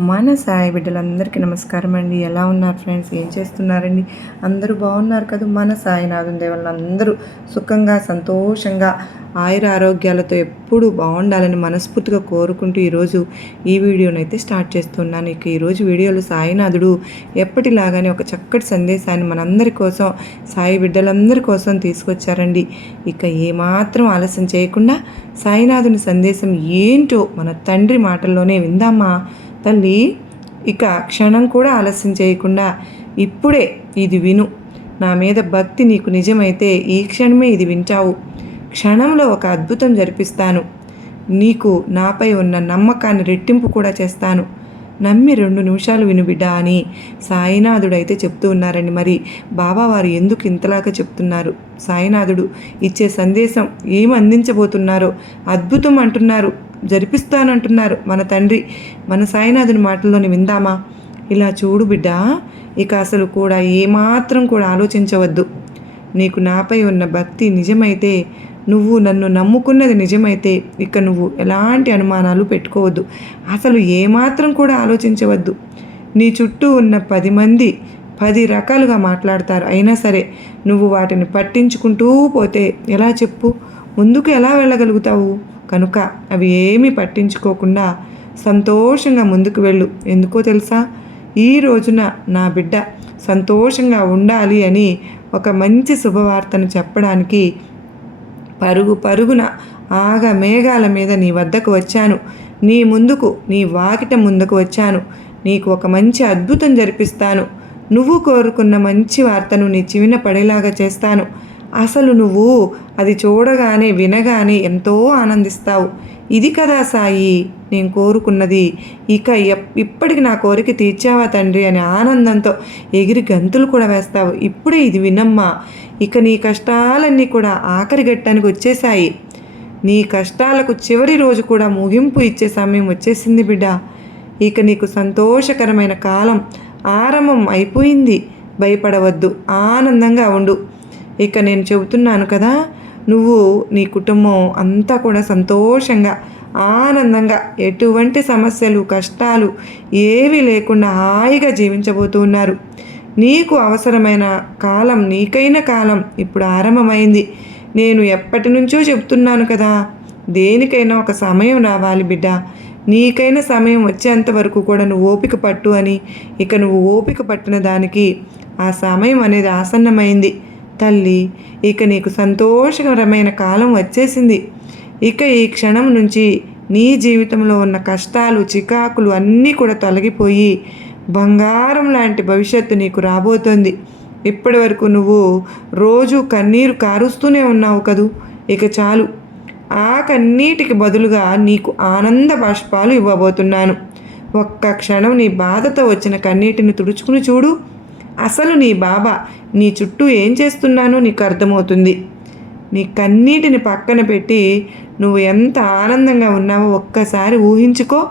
మన సాయి బిడ్డలందరికీ నమస్కారం అండి. ఎలా ఉన్నారు ఫ్రెండ్స్? ఏం చేస్తున్నారండి? అందరూ బాగున్నారు కదా? మన సాయినాథుని దేవల్ల అందరూ సుఖంగా సంతోషంగా ఆయుర ఆరోగ్యాలతో ఎప్పుడూ బాగుండాలని మనస్ఫూర్తిగా కోరుకుంటూ ఈరోజు ఈ వీడియోని అయితే స్టార్ట్ చేస్తున్నాను. ఇక ఈరోజు వీడియోలో సాయినాథుడు ఎప్పటిలాగానే ఒక చక్కటి సందేశాన్ని మనందరి కోసం సాయి బిడ్డలందరి కోసం తీసుకొచ్చారండి. ఇక ఏమాత్రం ఆలస్యం చేయకుండా సాయినాథుని సందేశం ఏంటో మన తండ్రి మాటల్లోనే విందామా? తల్లి ఇక క్షణం కూడా ఆలస్యం చేయకుండా ఇప్పుడే ఇది విను. నా మీద భక్తి నీకు నిజమైతే ఈ క్షణమే ఇది వింటావు. క్షణంలో ఒక అద్భుతం జరిపిస్తాను. నీకు నాపై ఉన్న నమ్మకాన్ని రెట్టింపు కూడా చేస్తాను. నమ్మి రెండు నిమిషాలు విను బిడ్డ అని సాయినాథుడైతే చెప్తూ ఉన్నారండి. మరి బాబా వారు ఎందుకు ఇంతలాగా చెప్తున్నారు? సాయినాథుడు ఇచ్చే సందేశం ఏం అందించబోతున్నారో అద్భుతం అంటున్నారు. జరిపిస్తానంటున్నారు మన తండ్రి. మన సాయినాథుని మాటల్లోని విందామా? ఇలా చూడు బిడ్డ ఇక అసలు కూడా ఏమాత్రం కూడా ఆలోచించవద్దు. నీకు నాపై ఉన్న భక్తి నిజమైతే నువ్వు నన్ను నమ్ముకున్నది నిజమైతే ఇక నువ్వు ఎలాంటి అనుమానాలు పెట్టుకోవద్దు. అసలు ఏమాత్రం కూడా ఆలోచించవద్దు. నీ చుట్టూ ఉన్న పది మంది పది రకాలుగా మాట్లాడతారు. అయినా సరే నువ్వు వాటిని పట్టించుకుంటూ పోతే ఎలా చెప్పు? ముందుకు ఎలా వెళ్ళగలుగుతావు? కనుక అవి ఏమీ పట్టించుకోకుండా సంతోషంగా ముందుకు వెళ్ళు. ఎందుకో తెలుసా? ఈ రోజున నా బిడ్డ సంతోషంగా ఉండాలి అని ఒక మంచి శుభవార్తను చెప్పడానికి పరుగు పరుగున ఆగ మేఘాల మీద నీ వద్దకు వచ్చాను. నీ ముందుకు నీ వాకిట ముందుకు వచ్చాను. నీకు ఒక మంచి అద్భుతం జరిపిస్తాను. నువ్వు కోరుకున్న మంచి వార్తను నీ చివిన పడేలాగా చేస్తాను. అసలు నువ్వు అది చూడగానే వినగానే ఎంతో ఆనందిస్తావు. ఇది కదా సాయి నేను కోరుకున్నది. ఇక ఇప్పటికి నా కోరిక తీర్చావా తండ్రి అని ఆనందంతో ఎగిరి గంతులు కూడా వేస్తావు. ఇప్పుడే ఇది వినమ్మా. ఇక నీ కష్టాలన్నీ కూడా ఆఖరి గట్టానికి వచ్చేసాయి నీ కష్టాలకు చివరి రోజు కూడా ముగింపు ఇచ్చే సమయం వచ్చేసింది బిడ్డ. ఇక నీకు సంతోషకరమైన కాలం ఆరంభం అయిపోయింది. భయపడవద్దు. ఆనందంగా ఉండు. ఇక నేను చెబుతున్నాను కదా నువ్వు నీ కుటుంబం అంతా కూడా సంతోషంగా ఆనందంగా ఎటువంటి సమస్యలు కష్టాలు ఏవి లేకుండా హాయిగా జీవించబోతూ ఉన్నారు. నీకు అవసరమైన కాలం నీకైన కాలం ఇప్పుడు ఆరంభమైంది. నేను ఎప్పటి నుంచో చెప్తున్నాను కదా దేనికైనా ఒక సమయం రావాలి బిడ్డ. నీకైన సమయం వచ్చేంత వరకు కూడా నువ్వు ఓపిక పట్టు అని ఇక నువ్వు ఓపిక పట్టిన దానికి ఆ సమయం అనేది ఆసన్నమైంది. తల్లి ఇక నీకు సంతోషకరమైన కాలం వచ్చేసింది. ఇక ఈ క్షణం నుంచి నీ జీవితంలో ఉన్న కష్టాలు చికాకులు అన్నీ కూడా తొలగిపోయి బంగారం లాంటి భవిష్యత్తు నీకు రాబోతోంది. ఇప్పటి వరకు నువ్వు రోజు కన్నీరు కారుస్తూనే ఉన్నావు కదూ? ఇక చాలు. ఆ కన్నీటికి బదులుగా నీకు ఆనంద బాష్పాలు ఇవ్వబోతున్నాను. ఒక్క క్షణం నీ బాధతో వచ్చిన కన్నీటిని తుడుచుకుని చూడు. అసలు నీ బాబా నీ చుట్టూ ఏం చేస్తున్నానో నీకు అర్థమవుతుంది. నీ కన్నీటిని పక్కన పెట్టి నువ్వు ఎంత ఆనందంగా ఉన్నావో ఒక్కసారి ఊహించుకో.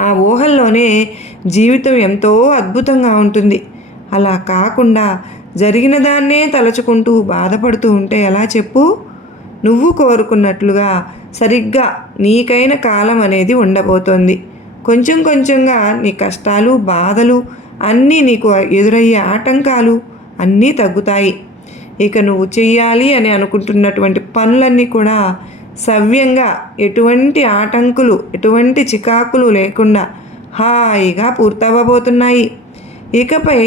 ఆ ఊహల్లోనే జీవితం ఎంతో అద్భుతంగా ఉంటుంది. అలా కాకుండా జరిగిన దాన్నే తలుచుకుంటూ బాధపడుతూ ఉంటే ఎలా చెప్పు? నువ్వు కోరుకున్నట్లుగా సరిగ్గా నీకైన కాలం అనేది ఉండబోతోంది. కొంచెం కొంచెంగా నీ కష్టాలు బాధలు అన్నీ నీకు ఎదురయ్యే ఆటంకాలు అన్నీ తగ్గుతాయి. ఇక నువ్వు చెయ్యాలి అని అనుకుంటున్నటువంటి పనులన్నీ కూడా సవ్యంగా ఎటువంటి ఆటంకులు ఎటువంటి చికాకులు లేకుండా హాయిగా పూర్తవ్వబోతున్నాయి. ఇకపై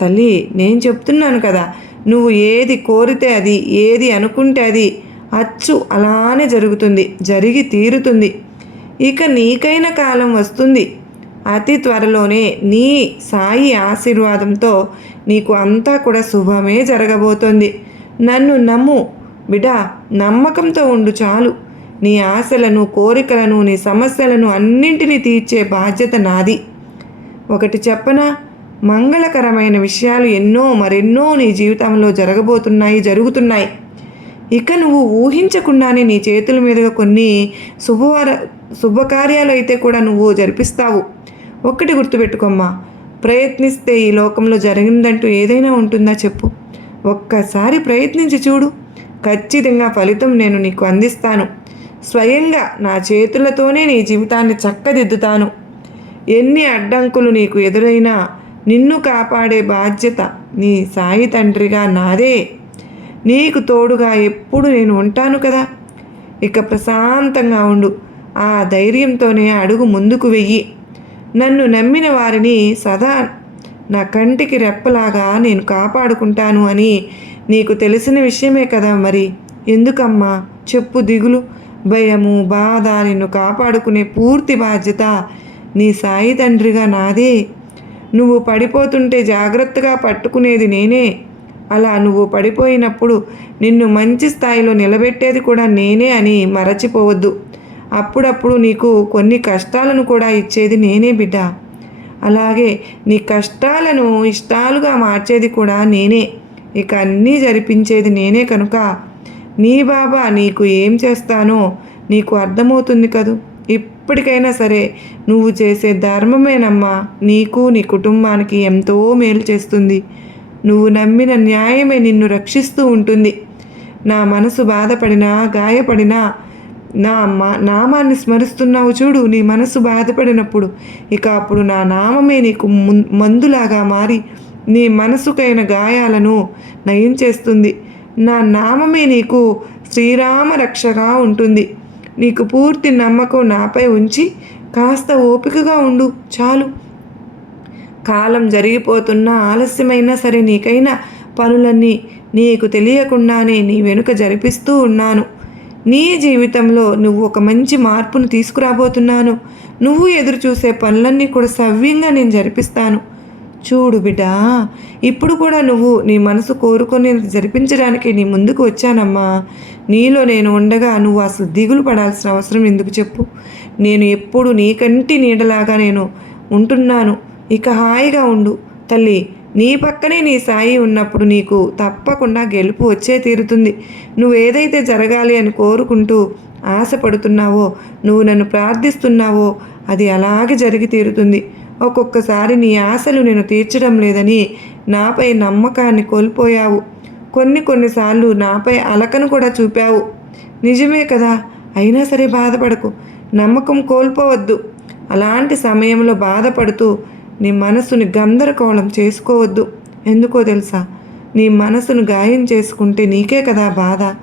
తల్లి నేను చెప్తున్నాను కదా నువ్వు ఏది కోరితే అది ఏది అనుకుంటే అది అచ్చు అలానే జరుగుతుంది జరిగి తీరుతుంది. ఇక నీకైన కాలం వస్తుంది. అతి త్వరలోనే నీ సాయి ఆశీర్వాదంతో నీకు అంతా కూడా శుభమే జరగబోతోంది. నన్ను నమ్ము. బిడా నమ్మకంతో ఉండు చాలు. నీ ఆశలను కోరికలను నీ సమస్యలను అన్నింటినీ తీర్చే బాధ్యత నాది. ఒకటి చెప్పనా? మంగళకరమైన విషయాలు ఎన్నో మరెన్నో నీ జీవితంలో జరగబోతున్నాయి జరుగుతున్నాయి. ఇక నువ్వు ఊహించకుండానే నీ చేతుల మీదుగా కొన్ని శుభవార శుభకార్యాలు అయితే కూడా నువ్వు జరిపిస్తావు. ఒక్కటి గుర్తుపెట్టుకోమ్మా. ప్రయత్నిస్తే ఈ లోకంలో జరిగిందంటూ ఏదైనా ఉంటుందా చెప్పు. ఒక్కసారి ప్రయత్నించి చూడు. ఖచ్చితంగా ఫలితం నేను నీకు అందిస్తాను. స్వయంగా నా చేతులతోనే నీ జీవితాన్ని చక్కదిద్దుతాను. ఎన్ని అడ్డంకులు నీకు ఎదురైనా నిన్ను కాపాడే బాధ్యత నీ సాయి తండ్రిగా నాదే. నీకు తోడుగా ఎప్పుడు నేను ఉంటాను కదా. ఇక ప్రశాంతంగా ఉండు. ఆ ధైర్యంతోనే అడుగు ముందుకు వెయ్యి. నన్ను నమ్మిన వారిని సదా నా కంటికి రెప్పలాగా నేను కాపాడుకుంటాను అని నీకు తెలిసిన విషయమే కదా మరి. ఎందుకమ్మా? చెప్పు దిగులు. భయము బాధ నిన్ను కాపాడుకునే పూర్తి బాధ్యత నీ సాయి తండ్రిగా నాదే. నువ్వు పడిపోతుంటే జాగ్రత్తగా పట్టుకునేది నేనే. అలా నువ్వు పడిపోయినప్పుడు నిన్ను మంచి స్థాయిలో నిలబెట్టేది కూడా నేనే అని మరచిపోవద్దు. అప్పుడప్పుడు నీకు కొన్ని కష్టాలను కూడా ఇచ్చేది నేనే బిడ్డ. అలాగే నీ కష్టాలను ఇష్టాలుగా మార్చేది కూడా నేనే. ఇక అన్నీ జరిపించేది నేనే కనుక. నీ బాబా నీకు ఏం చేస్తానో నీకు అర్థమవుతుంది కదూ. ఇప్పటికైనా సరే నువ్వు చేసే ధర్మమేనమ్మా. నీకు నీ కుటుంబానికి ఎంతో మేలు చేస్తుంది. నువ్వు నమ్మిన న్యాయమే నిన్ను రక్షిస్తూ ఉంటుంది. నా మనసు బాధపడినా గాయపడినా నా మా నామాన్ని స్మరిస్తున్నావు చూడు నీ మనసు బాధపడినప్పుడు. ఇక అప్పుడు నా నామమే నీకు మందులాగా మారి నీ మనసుకైన గాయాలను నయం చేస్తుంది. నా నామమే నీకు శ్రీరామ రక్షగా ఉంటుంది. నీకు పూర్తి నమ్మకం నాపై ఉంచి కాస్త ఓపికగా ఉండు చాలు. కాలం జరిగిపోతున్నా ఆలస్యమైనా సరే నీకైనా పనులన్నీ నీకు తెలియకుండానే నీ వెనుక జరిపిస్తూ ఉన్నాను. నీ జీవితంలో నువ్వు ఒక మంచి మార్పును తీసుకురాబోతున్నాను. నువ్వు ఎదురు చూసే పనులన్నీ కూడా సవ్యంగా నేను జరిపిస్తాను. చూడు బిడ్డ ఇప్పుడు కూడా నువ్వు నీ మనసు కోరుకొని జరిపించడానికి నీ ముందుకు వచ్చానమ్మా. నీలో నేను ఉండగా నువ్వు అసలు దిగులు పడాల్సిన అవసరం ఎందుకు చెప్పు. నేను ఎప్పుడు నీకంటి నీడలాగా నేను ఉంటున్నాను. ఇక హాయిగా ఉండు. తల్లి నీ పక్కనే నీ సాయి ఉన్నప్పుడు నీకు తప్పకుండా గెలుపు వచ్చే తీరుతుంది. నువ్వు ఏదైతే జరగాలి అని కోరుకుంటూ ఆశపడుతున్నావో నువ్వు నన్ను ప్రార్థిస్తున్నావో అది అలాగే జరిగి తీరుతుంది. ఒక్కొక్కసారి నీ ఆశలు నేను తీర్చడం లేదని నాపై నమ్మకాన్ని కోల్పోయావు. కొన్ని కొన్నిసార్లు నాపై అలకను కూడా చూపావు. నిజమే కదా అయినా సరే బాధపడకు. నమ్మకం కోల్పోవద్దు. అలాంటి సమయంలో బాధపడుతూ నీ మనసుని గందరగోళం చేసుకోవద్దు. ఎందుకో తెలుసా? నీ మనసును గాయం చేసుకుంటే నీకే కదా బాధ.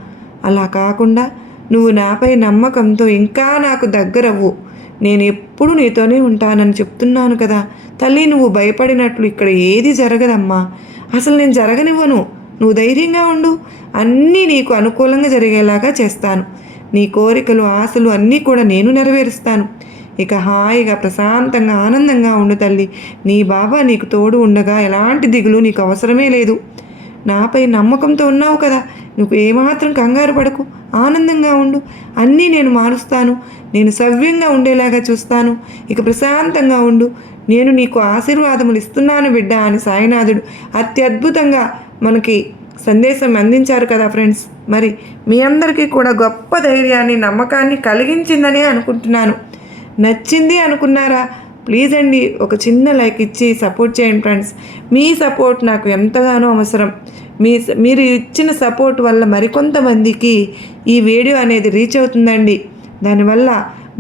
అలా కాకుండా నువ్వు నాపై నమ్మకంతో ఇంకా నాకు దగ్గరవ్వు. నేను ఎప్పుడు నీతోనే ఉంటానని చెప్తున్నాను కదా. తల్లి నువ్వు భయపడినట్లు ఇక్కడ ఏది జరగదమ్మా. అసలు నేను జరగనివ్వను. నువ్వు ధైర్యంగా ఉండు. అన్నీ నీకు అనుకూలంగా జరిగేలాగా చేస్తాను. నీ కోరికలు ఆశలు అన్నీ కూడా నేను నెరవేరుస్తాను. ఇక హాయిగా ప్రశాంతంగా ఆనందంగా ఉండు తల్లి. నీ బాబా నీకు తోడు ఉండగా ఎలాంటి దిగులు నీకు అవసరమే లేదు. నాపై నమ్మకంతో ఉన్నావు కదా. నువ్వు ఏమాత్రం కంగారు పడకు. ఆనందంగా ఉండు. అన్నీ నేను మారుస్తాను. నేను సవ్యంగా ఉండేలాగా చూస్తాను. ఇక ప్రశాంతంగా ఉండు. నేను నీకు ఆశీర్వాదములు ఇస్తున్నాను బిడ్డ అని సాయినాథుడు అత్యద్భుతంగా మనకి సందేశం అందించారు కదా ఫ్రెండ్స్. మరి మీ అందరికీ కూడా గొప్ప ధైర్యాన్ని నమ్మకాన్ని కలిగించిందనే అనుకుంటున్నాను. నచ్చింది అనుకున్నారా? ప్లీజ్ అండి ఒక చిన్న లైక్ ఇచ్చి సపోర్ట్ చేయండి ఫ్రెండ్స్. మీ సపోర్ట్ నాకు ఎంతగానో అవసరం. మీ మీరు ఇచ్చిన సపోర్ట్ వల్ల మరికొంతమందికి ఈ వీడియో అనేది రీచ్ అవుతుందండి. దానివల్ల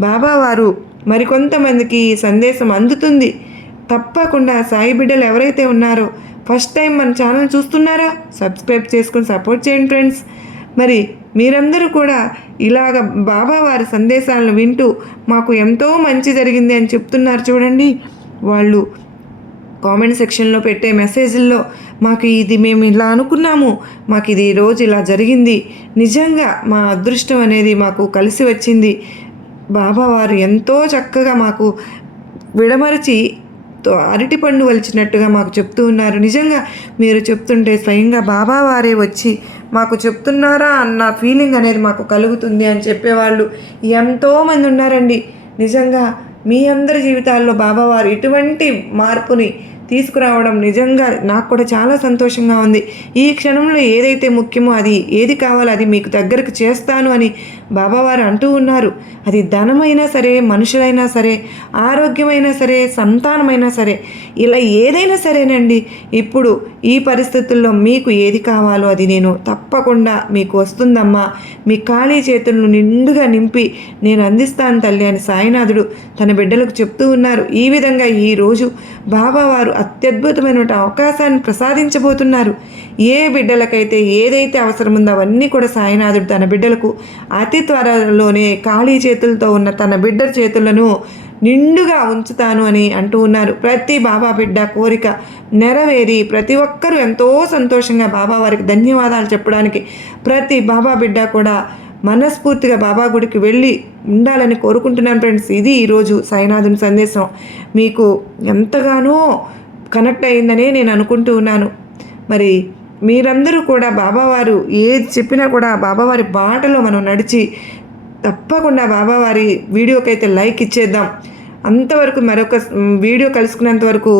బాబా వారు మరికొంతమందికి ఈ సందేశం అందుతుంది. తప్పకుండా సాయి బిడ్డలు ఎవరైతే ఉన్నారో ఫస్ట్ టైం మన ఛానల్ చూస్తున్నారా సబ్స్క్రైబ్ చేసుకుని సపోర్ట్ చేయండి ఫ్రెండ్స్. మరి మీరందరూ కూడా ఇలాగ బాబా వారి సందేశాలను వింటూ మాకు ఎంతో మంచి జరిగింది అని చెప్తున్నారు చూడండి. వాళ్ళు కామెంట్ సెక్షన్లో పెట్టే మెసేజ్ల్లో మాకు ఇది మేము ఇలా అనుకున్నాము మాకు ఇది ఈరోజు రోజు ఇలా జరిగింది. నిజంగా మా అదృష్టం అనేది మాకు కలిసి వచ్చింది. బాబా వారు ఎంతో చక్కగా మాకు విడమరచి అరటి అరటిపండు వలిచినట్టుగా మాకు చెప్తూ ఉన్నారు. నిజంగా మీరు చెప్తుంటే స్వయంగా బాబా వారే వచ్చి మాకు చెప్తున్నారా అన్న ఫీలింగ్ అనేది మాకు కలుగుతుంది అని చెప్పేవాళ్ళు ఎంతోమంది ఉన్నారండి. నిజంగా మీ అందరి జీవితాల్లో బాబావారు ఇటువంటి మార్పుని తీసుకురావడం నిజంగా నాకు కూడా చాలా సంతోషంగా ఉంది. ఈ క్షణంలో ఏదైతే ముఖ్యమో అది ఏది కావాలో అది మీకు దగ్గరకు చేస్తాను అని బాబావారు అంటూ ఉన్నారు. అది ధనమైనా సరే మనుషులైనా సరే ఆరోగ్యమైనా సరే సంతానమైనా సరే ఇలా ఏదైనా సరేనండి. ఇప్పుడు ఈ పరిస్థితుల్లో మీకు ఏది కావాలో అది నేను తప్పకుండా మీకు వస్తుందమ్మా. మీ ఖాళీ చేతులను నిండుగా నింపి నేను అందిస్తాను తల్లి అని సాయినాథుడు తన బిడ్డలకు చెప్తూ ఉన్నారు. ఈ విధంగా ఈరోజు బాబావారు అత్యద్భుతమైన అవకాశాన్ని ప్రసాదించబోతున్నారు. ఏ బిడ్డలకైతే ఏదైతే అవసరం ఉందో అవన్నీ కూడా సాయినాథుడు తన బిడ్డలకు అతి త్వరలోనే ఖాళీ చేతులతో ఉన్న తన బిడ్డ చేతులను నిండుగా ఉంచుతాను అని అంటూ ఉన్నారు. ప్రతి బాబా బిడ్డ కోరిక నెరవేరి ప్రతి ఒక్కరూ ఎంతో సంతోషంగా బాబా వారికి ధన్యవాదాలు చెప్పడానికి ప్రతి బాబా బిడ్డ కూడా మనస్ఫూర్తిగా బాబా గుడికి వెళ్ళి ఉండాలని కోరుకుంటున్నాను ఫ్రెండ్స్. ఇది ఈరోజు సాయినాథుని సందేశం. మీకు ఎంతగానో కనెక్ట్ అయిందనే నేను అనుకుంటూ ఉన్నాను. మరి మీరందరూ కూడా బాబావారు ఏది చెప్పినా కూడా బాబావారి బాటలో మనం నడిచి తప్పకుండా బాబావారి వీడియోకైతే లైక్ ఇచ్చేద్దాం. అంతవరకు మరొక వీడియో కలుసుకునేంత వరకు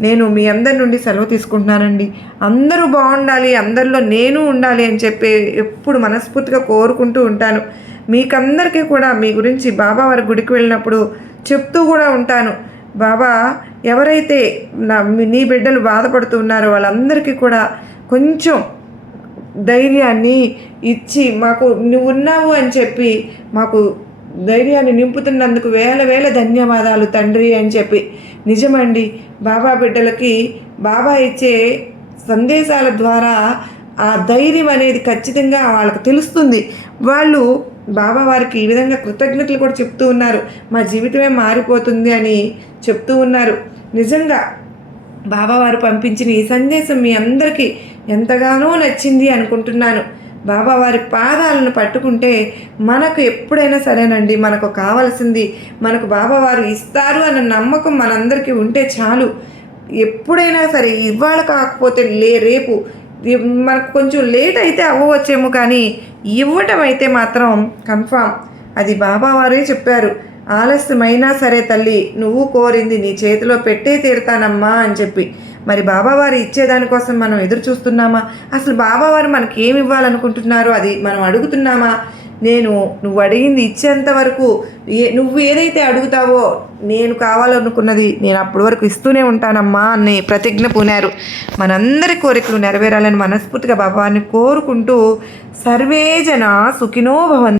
నేను మీ అందరి నుండి సెలవు తీసుకుంటున్నానండి. అందరూ బాగుండాలి అందరిలో నేను ఉండాలి అని చెప్పి ఎప్పుడు మనస్ఫూర్తిగా కోరుకుంటూ ఉంటాను. మీకందరికీ కూడా మీ గురించి బాబావారి గుడికి వెళ్ళినప్పుడు చెప్తూ కూడా ఉంటాను. బాబా ఎవరైతే నా నీ బిడ్డలు బాధపడుతూ ఉన్నారో వాళ్ళందరికీ కూడా కొంచెం ధైర్యాన్ని ఇచ్చి మాకు నువ్వు ఉన్నావు అని చెప్పి మాకు ధైర్యాన్ని నింపుతున్నందుకు వేల వేల ధన్యవాదాలు తండ్రి అని చెప్పి. నిజమండి బాబా బిడ్డలకి బాబా ఇచ్చే సందేశాల ద్వారా ఆ ధైర్యం అనేది ఖచ్చితంగా వాళ్ళకి తెలుస్తుంది. వాళ్ళు బాబా వారికి ఈ విధంగా కృతజ్ఞతలు కూడా చెప్తూ ఉన్నారు. మా జీవితమే మారిపోతుంది అని చెప్తూ ఉన్నారు. నిజంగా బాబావారు పంపించిన ఈ సందేశం మీ అందరికీ ఎంతగానో నచ్చింది అనుకుంటున్నాను. బాబావారి పాదాలను పట్టుకుంటే మనకు ఎప్పుడైనా సరేనండి మనకు కావలసింది మనకు బాబావారు ఇస్తారు అన్న నమ్మకం మనందరికీ ఉంటే చాలు. ఎప్పుడైనా సరే ఇవాళ కాకపోతే లే రేపు మనకు కొంచెం లేట్ అయితే అవ్వవచ్చేమో కానీ ఇవ్వటం అయితే మాత్రం కన్ఫామ్. అది బాబావారే చెప్పారు. ఆలస్యమైనా సరే తల్లి నువ్వు కోరింది నీ చేతిలో పెట్టే తీరుతానమ్మా అని చెప్పి. మరి బాబావారు ఇచ్చేదానికోసం మనం ఎదురు చూస్తున్నామా అసలు బాబావారు మనకి ఏమి ఇవ్వాలనుకుంటున్నారో అది మనం అడుగుతున్నామా? నేను నువ్వు అడిగింది ఇచ్చేంత వరకు ఏ నువ్వు ఏదైతే అడుగుతావో నేను కావాలనుకున్నది నేను అప్పటి వరకు ఇస్తూనే ఉంటానమ్మా అని ప్రతిజ్ఞ పూనారు. మనందరి కోరికలు నెరవేరాలని మనస్ఫూర్తిగా బాబావారిని కోరుకుంటూ సర్వే జన సుఖినో భవంతు.